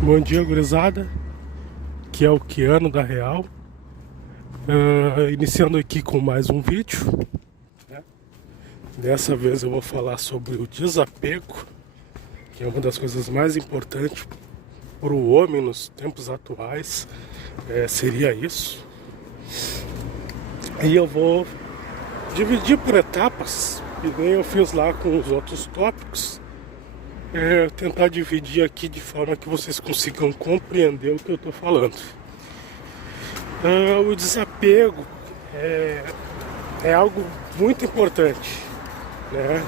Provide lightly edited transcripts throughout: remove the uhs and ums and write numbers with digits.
Bom dia, gurizada, que é o Kiano da Real. Iniciando aqui com mais um vídeo, né? Dessa vez eu vou falar sobre o desapego, que é uma das coisas mais importantes para o homem nos tempos atuais. Seria isso. E eu vou dividir por etapas, e nem eu fiz lá com os outros tópicos. Tentar dividir aqui de forma que vocês consigam compreender o que eu estou falando. O desapego é algo muito importante, né?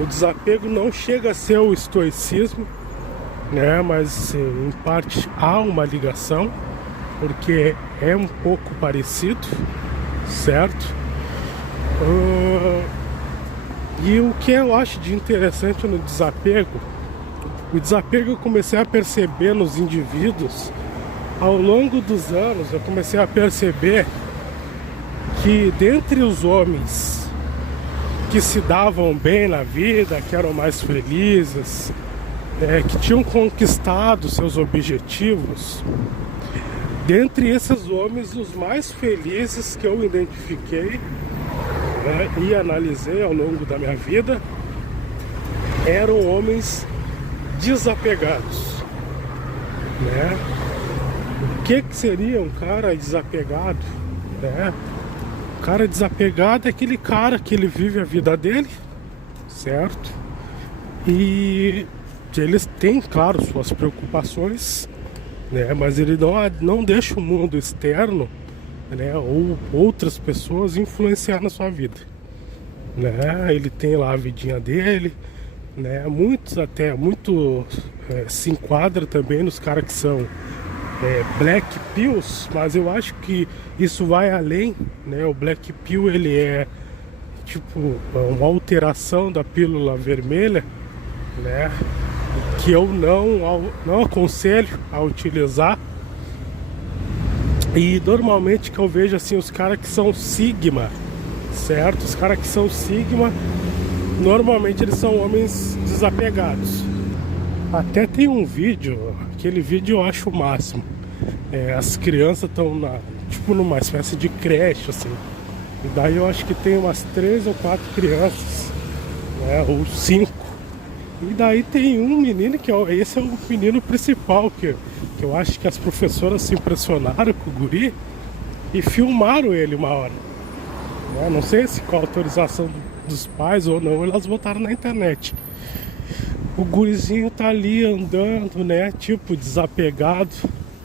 O desapego não chega a ser o estoicismo, né? Mas em parte há uma ligação, porque é um pouco parecido, certo? E o que eu acho de interessante no desapego, o desapego eu comecei a perceber nos indivíduos ao longo dos anos. Eu comecei a perceber que dentre os homens que se davam bem na vida, que eram mais felizes, que tinham conquistado seus objetivos, dentre esses homens, os mais felizes que eu identifiquei, e analisei ao longo da minha vida, eram homens desapegados, né? O que seria um cara desapegado, né? O cara desapegado é aquele cara que ele vive a vida dele, certo? E eles têm, claro, suas preocupações, né? Mas ele não deixa o mundo externo, né, ou outras pessoas influenciar na sua vida, né? Ele tem lá a vidinha dele, né? Muitos se enquadra também nos caras que são black pills, mas eu acho que isso vai além, né? O black pill, ele é tipo uma alteração da pílula vermelha, né? Que eu não aconselho a utilizar. E normalmente que eu vejo assim, os caras que são Sigma, certo? Os caras que são Sigma, normalmente eles são homens desapegados. Até tem um vídeo, aquele vídeo eu acho o máximo. As crianças estão numa espécie de creche, assim. E daí eu acho que tem umas 3 ou 4 crianças, né? Ou 5. E daí tem um menino esse é o menino principal, que eu acho que as professoras se impressionaram com o guri e filmaram ele uma hora, né? Não sei se com a autorização dos pais ou não, elas botaram na internet. O gurizinho tá ali andando, né? Tipo, desapegado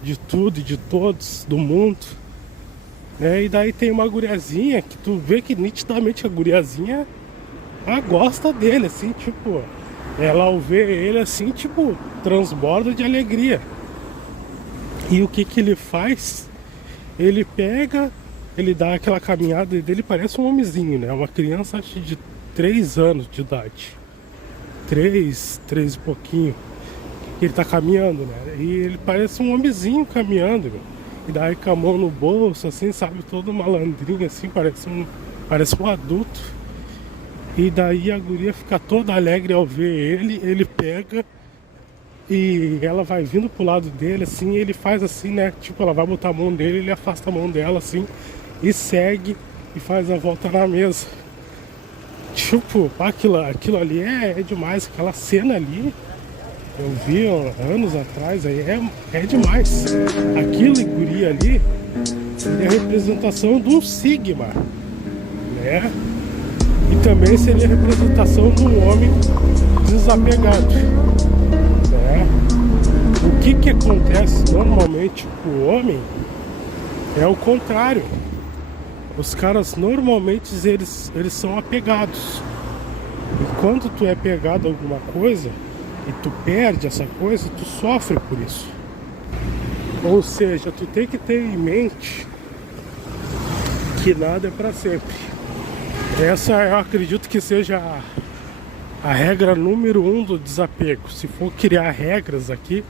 de tudo e de todos, do mundo, né? E daí tem uma guriazinha que tu vê que nitidamente a guriazinha gosta dele, assim, tipo... Ela ao ver ele assim, tipo, transborda de alegria. E o que ele faz? Ele pega, ele dá aquela caminhada dele, parece um homenzinho, né? Uma criança, acho de 3 anos de idade. 3 e pouquinho. Ele tá caminhando, né? E ele parece um homenzinho caminhando, meu. E daí com a mão no bolso, assim, sabe? Todo malandrinho, assim, parece um adulto. E daí a guria fica toda alegre ao ver ele pega e ela vai vindo pro lado dele, assim, e ele faz assim, né? Tipo, ela vai botar a mão dele, ele afasta a mão dela, assim, e segue e faz a volta na mesa. Tipo, aquilo ali é demais, aquela cena ali, eu vi anos atrás, aí é demais. Aquilo guria ali é a representação de um Sigma, né? E também seria a representação de um homem desapegado, né? O que acontece normalmente com o homem é o contrário. Os caras normalmente eles são apegados. E quando tu é apegado a alguma coisa e tu perde essa coisa, tu sofre por isso. Ou seja, tu tem que ter em mente que nada é para sempre. Essa eu acredito que seja a regra número 1 do desapego. Se for criar regras aqui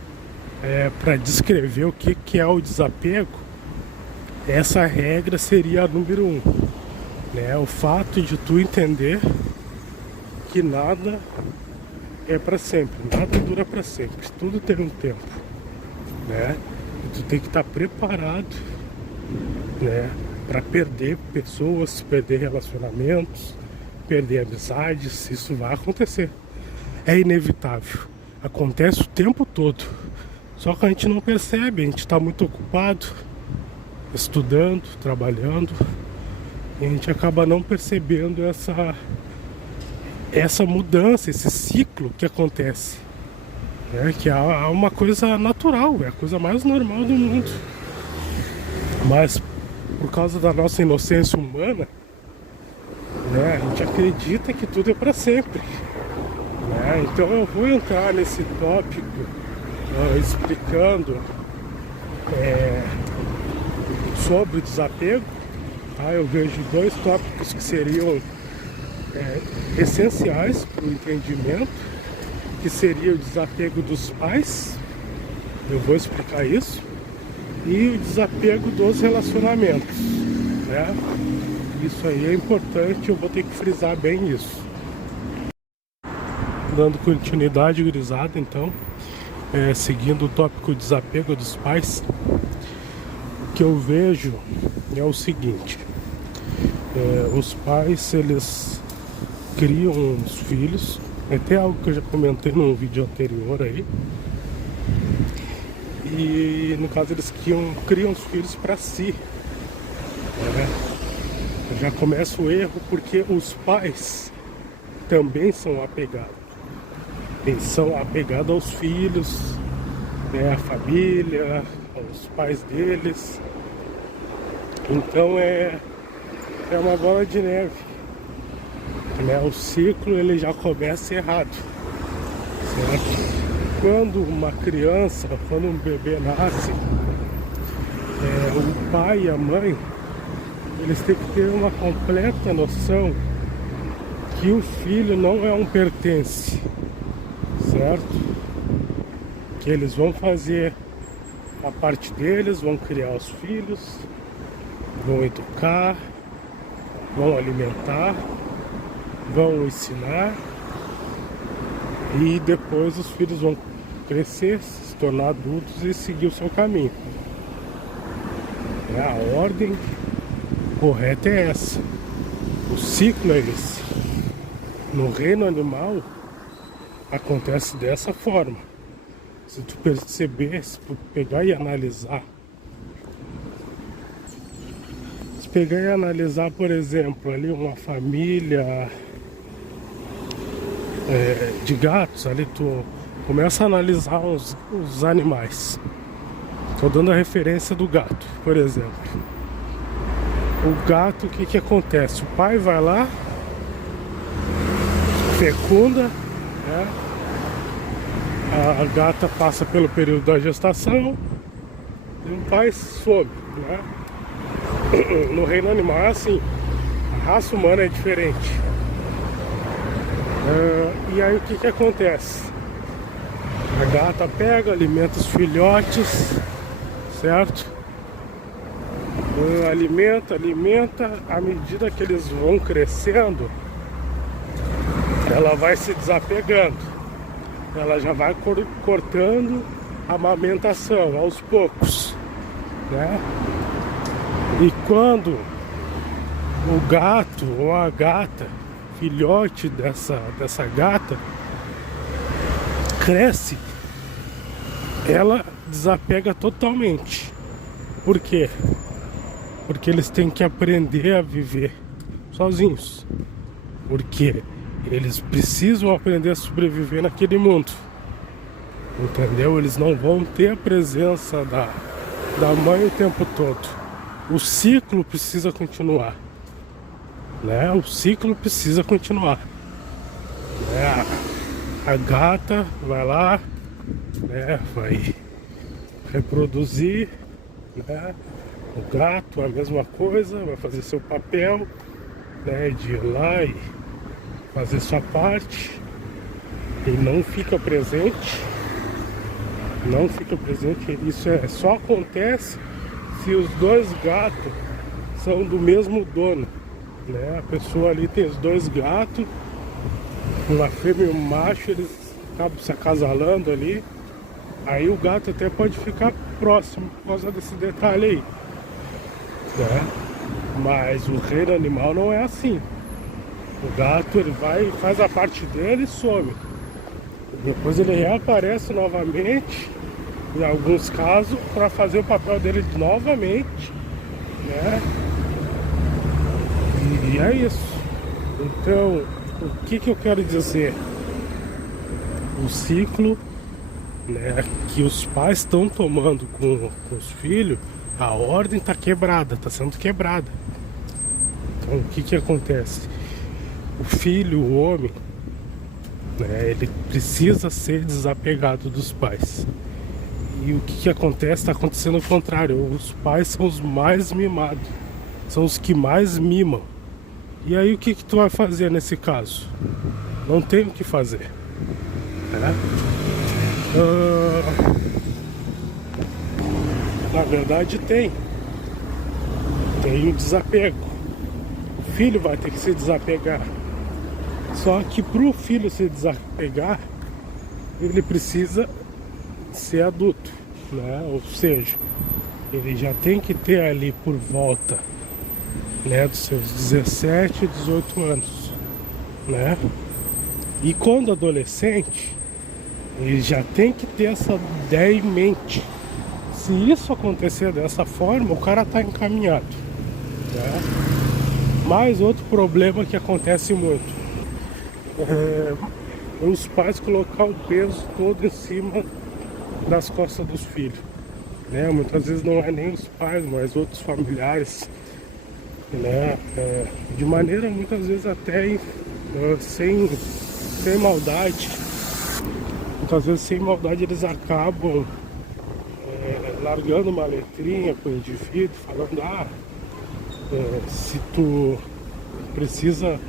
para descrever o que é o desapego, essa regra seria a número 1, né? O fato de tu entender que nada é para sempre, nada dura para sempre, tudo tem um tempo. né? E tu tem que estar preparado, né? Para perder pessoas, perder relacionamentos, perder amizades. Isso vai acontecer. É inevitável. Acontece o tempo todo. Só que a gente não percebe, a gente está muito ocupado, estudando, trabalhando, e a gente acaba não percebendo essa mudança, esse ciclo que acontece. Que é uma coisa natural, é a coisa mais normal do mundo. Mas por causa da nossa inocência humana, né, a gente acredita que tudo é para sempre. Então eu vou entrar nesse tópico explicando sobre o desapego. Eu vejo dois tópicos que seriam essenciais para o entendimento, que seria o desapego dos pais, eu vou explicar isso, e o desapego dos relacionamentos, né? Isso aí é importante, eu vou ter que frisar bem isso. Dando continuidade, gurizada, então, seguindo o tópico desapego dos pais, o que eu vejo é o seguinte: os pais, eles criam os filhos, até algo que eu já comentei num vídeo anterior aí, e no caso eles criam os filhos para si, né? Já começa o erro, porque os pais também são apegados. Eles são apegados aos filhos, à família, aos pais deles. Então é uma bola de neve, né? O ciclo ele já começa errado, certo? Quando uma criança, quando um bebê nasce, o pai e a mãe, eles têm que ter uma completa noção que o filho não é um pertence, certo? Que eles vão fazer a parte deles, vão criar os filhos, vão educar, vão alimentar, vão ensinar, e depois os filhos vão crescer, se tornar adultos e seguir o seu caminho. A ordem correta é essa. O ciclo é esse. No reino animal acontece dessa forma. Se tu perceber, se tu pegar e analisar, por exemplo, ali uma família de gatos, ali tu começa a analisar os animais. Estou dando a referência do gato, por exemplo. O gato, o que acontece? O pai vai lá, fecunda, né? A gata passa pelo período da gestação e o pai some, né? No reino animal é assim, a raça humana é diferente. E aí o que acontece? A gata pega, alimenta os filhotes, certo? Alimenta, à medida que eles vão crescendo, ela vai se desapegando, ela já vai cortando a amamentação aos poucos, né? E quando o gato ou a gata, filhote dessa gata, cresce, ela desapega totalmente. Por quê? Porque eles têm que aprender a viver sozinhos. Porque eles precisam aprender a sobreviver naquele mundo. Entendeu? Eles não vão ter a presença da mãe o tempo todo. O ciclo precisa continuar, né? O ciclo precisa continuar. A gata vai lá, né? Vai reproduzir, né? O gato, a mesma coisa, vai fazer seu papel, né? De ir lá e fazer sua parte. E não fica presente. Não fica presente. Isso só acontece se os dois gatos são do mesmo dono, né? A pessoa ali tem os dois gatos, uma fêmea e um macho, eles acabam se acasalando ali, Aí o gato até pode ficar próximo por causa desse detalhe aí, né? Mas o reino animal não é assim. O gato, ele vai, faz a parte dele e some. Depois ele reaparece novamente, em alguns casos, para fazer o papel dele novamente, né? E é isso. Então, o que eu quero dizer? O ciclo, né, que os pais estão tomando com os filhos, a ordem está quebrada, está sendo quebrada. Então, o que acontece? O filho, o homem, né, ele precisa ser desapegado dos pais. E o que acontece? Está acontecendo o contrário. Os pais são os mais mimados, são os que mais mimam. E aí o que tu vai fazer nesse caso? Não tem o que fazer, né? Na verdade tem um desapego. O filho vai ter que se desapegar. Só que para o filho se desapegar, ele precisa ser adulto, né? Ou seja, ele já tem que ter ali por volta, né, dos seus 17, 18 anos, né? E quando adolescente, ele já tem que ter essa ideia em mente. Se isso acontecer dessa forma, o cara está encaminhado, né? Mas outro problema que acontece muito é os pais colocar o peso todo em cima das costas dos filhos, né? Muitas vezes não é nem os pais, mas outros familiares, né? De maneira muitas vezes até sem maldade. Muitas vezes sem maldade eles acabam largando uma letrinha pro indivíduo, falando, se tu precisa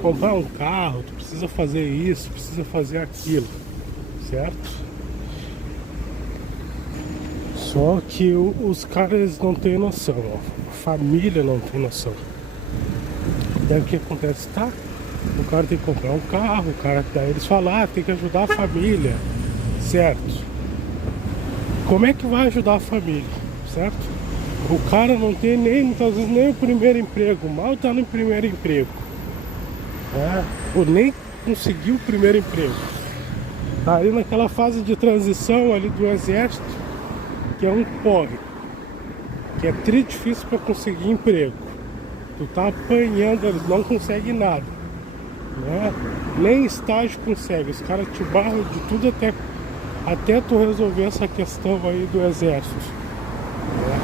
comprar um carro, tu precisa fazer isso, precisa fazer aquilo, certo? Só que os caras não têm noção, a família não tem noção. Daí o que acontece? Tá, o cara tem que comprar um carro, o cara, daí eles falam, tem que ajudar a família, certo? Como é que vai ajudar a família, certo? O cara não tem muitas vezes nem o primeiro emprego, mal tá no primeiro emprego, né? Ou nem conseguiu o primeiro emprego. Tá ali naquela fase de transição ali do exército, que é um porre, que é difícil para conseguir emprego. Tu tá apanhando, eles não conseguem nada, né? Nem estágio consegue, os caras te barram de tudo até tu resolver essa questão aí do exército, né?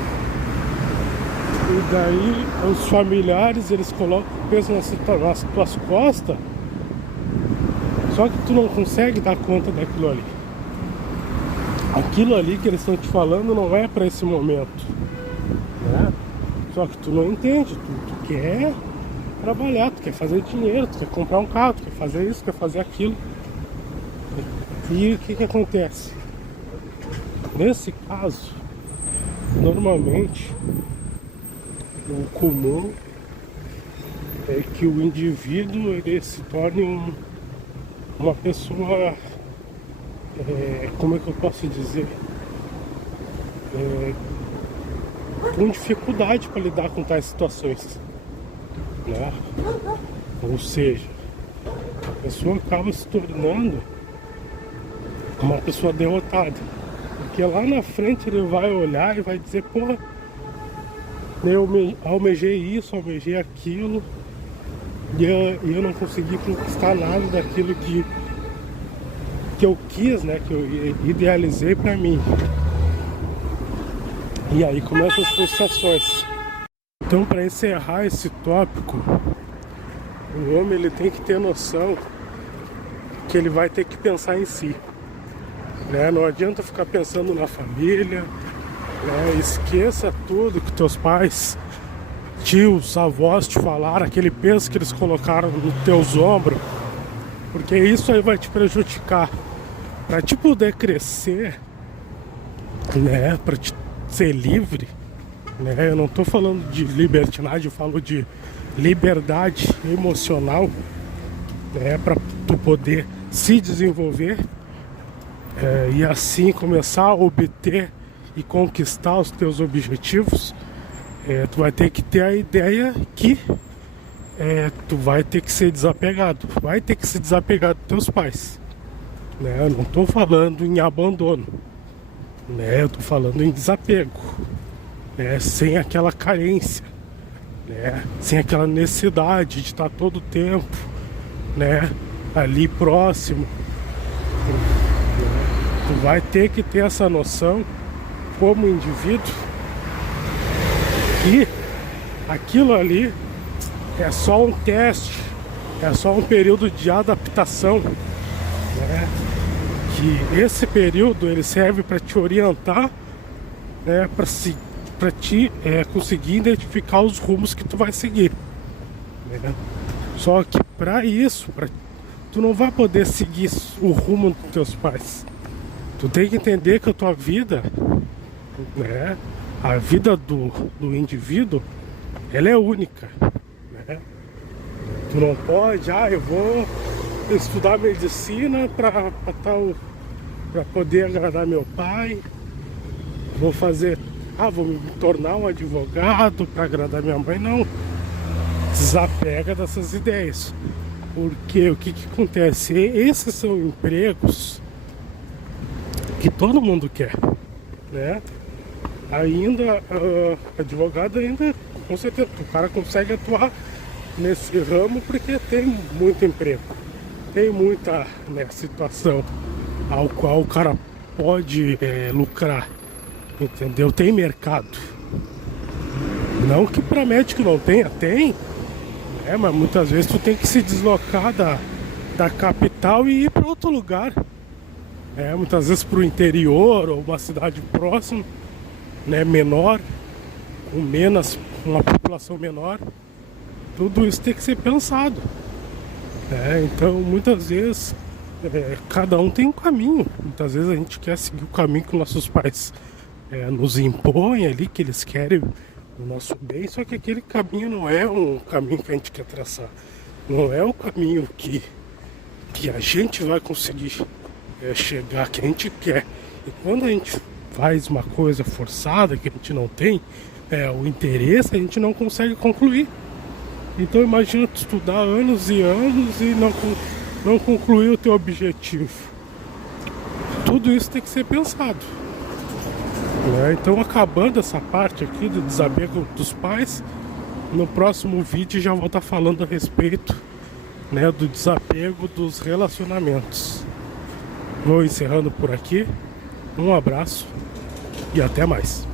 E daí os familiares, eles colocam peso nas tuas costas, só que tu não consegue dar conta daquilo ali. Aquilo ali que eles estão te falando não é para esse momento, né? Só que tu não entende, tu quer trabalhar, tu quer fazer dinheiro, tu quer comprar um carro, tu quer fazer isso, quer fazer aquilo. E o que acontece? Nesse caso, normalmente, o comum é que o indivíduo ele se torne uma pessoa, como é que eu posso dizer? Com dificuldade para lidar com tais situações, né? Ou seja, a pessoa acaba se tornando uma pessoa derrotada, porque lá na frente ele vai olhar e vai dizer, porra, eu almejei isso, almejei aquilo, e eu não consegui conquistar nada daquilo que eu quis, né, que eu idealizei para mim. E aí começam as frustrações. Então, para encerrar esse tópico, o homem ele tem que ter noção que ele vai ter que pensar em si, né? Não adianta ficar pensando na família, né? Esqueça tudo que teus pais, tios, avós te falaram, aquele peso que eles colocaram nos teus ombros, porque isso aí vai te prejudicar. Para te poder crescer, né? Para te ser livre, né? Eu não tô falando de libertinagem, eu falo de liberdade emocional, né? Para tu poder se desenvolver, e assim começar a obter e conquistar os teus objetivos, tu vai ter que ter a ideia que tu vai ter que ser desapegado, vai ter que se desapegar dos teus pais, né? Eu não estou falando em abandono, né? Eu estou falando em desapego, né? Sem aquela carência, né? Sem aquela necessidade de estar todo o tempo, né? Ali próximo, né? Tu vai ter que ter essa noção como indivíduo que aquilo ali é só um teste, é só um período de adaptação, né? Que esse período ele serve para te orientar, né? Para te conseguir identificar os rumos que tu vai seguir, né? Só que para isso, tu não vai poder seguir o rumo dos teus pais. Tu tem que entender que a tua vida, né? A vida do indivíduo, ela é única, né? Tu não pode, eu vou estudar medicina para poder agradar meu pai, vou me tornar um advogado para agradar minha mãe. Não, desapega dessas ideias, porque o que acontece? Esses são empregos que todo mundo quer, né? Ainda, advogado ainda, com certeza, o cara consegue atuar nesse ramo porque tem muito emprego, tem muita, né, situação ao qual o cara pode lucrar, entendeu? Tem mercado. Não que para médico não tenha, tem, mas muitas vezes tu tem que se deslocar da capital e ir para outro lugar, muitas vezes para o interior ou uma cidade próxima, né, menor, com uma população menor. Tudo isso tem que ser pensado, então muitas vezes cada um tem um caminho. Muitas vezes a gente quer seguir o caminho que nossos pais nos impõem ali, que eles querem o nosso bem, só que aquele caminho não é um caminho que a gente quer traçar, não é o caminho que a gente vai conseguir chegar, que a gente quer. E quando a gente faz uma coisa forçada, que a gente não tem o interesse, a gente não consegue concluir. Então imagina tu estudar anos e anos e não concluir o teu objetivo. Tudo isso tem que ser pensado, né? Então, acabando essa parte aqui do desapego dos pais, no próximo vídeo já vou estar falando a respeito, né, do desapego dos relacionamentos. Vou encerrando por aqui. Um abraço e até mais.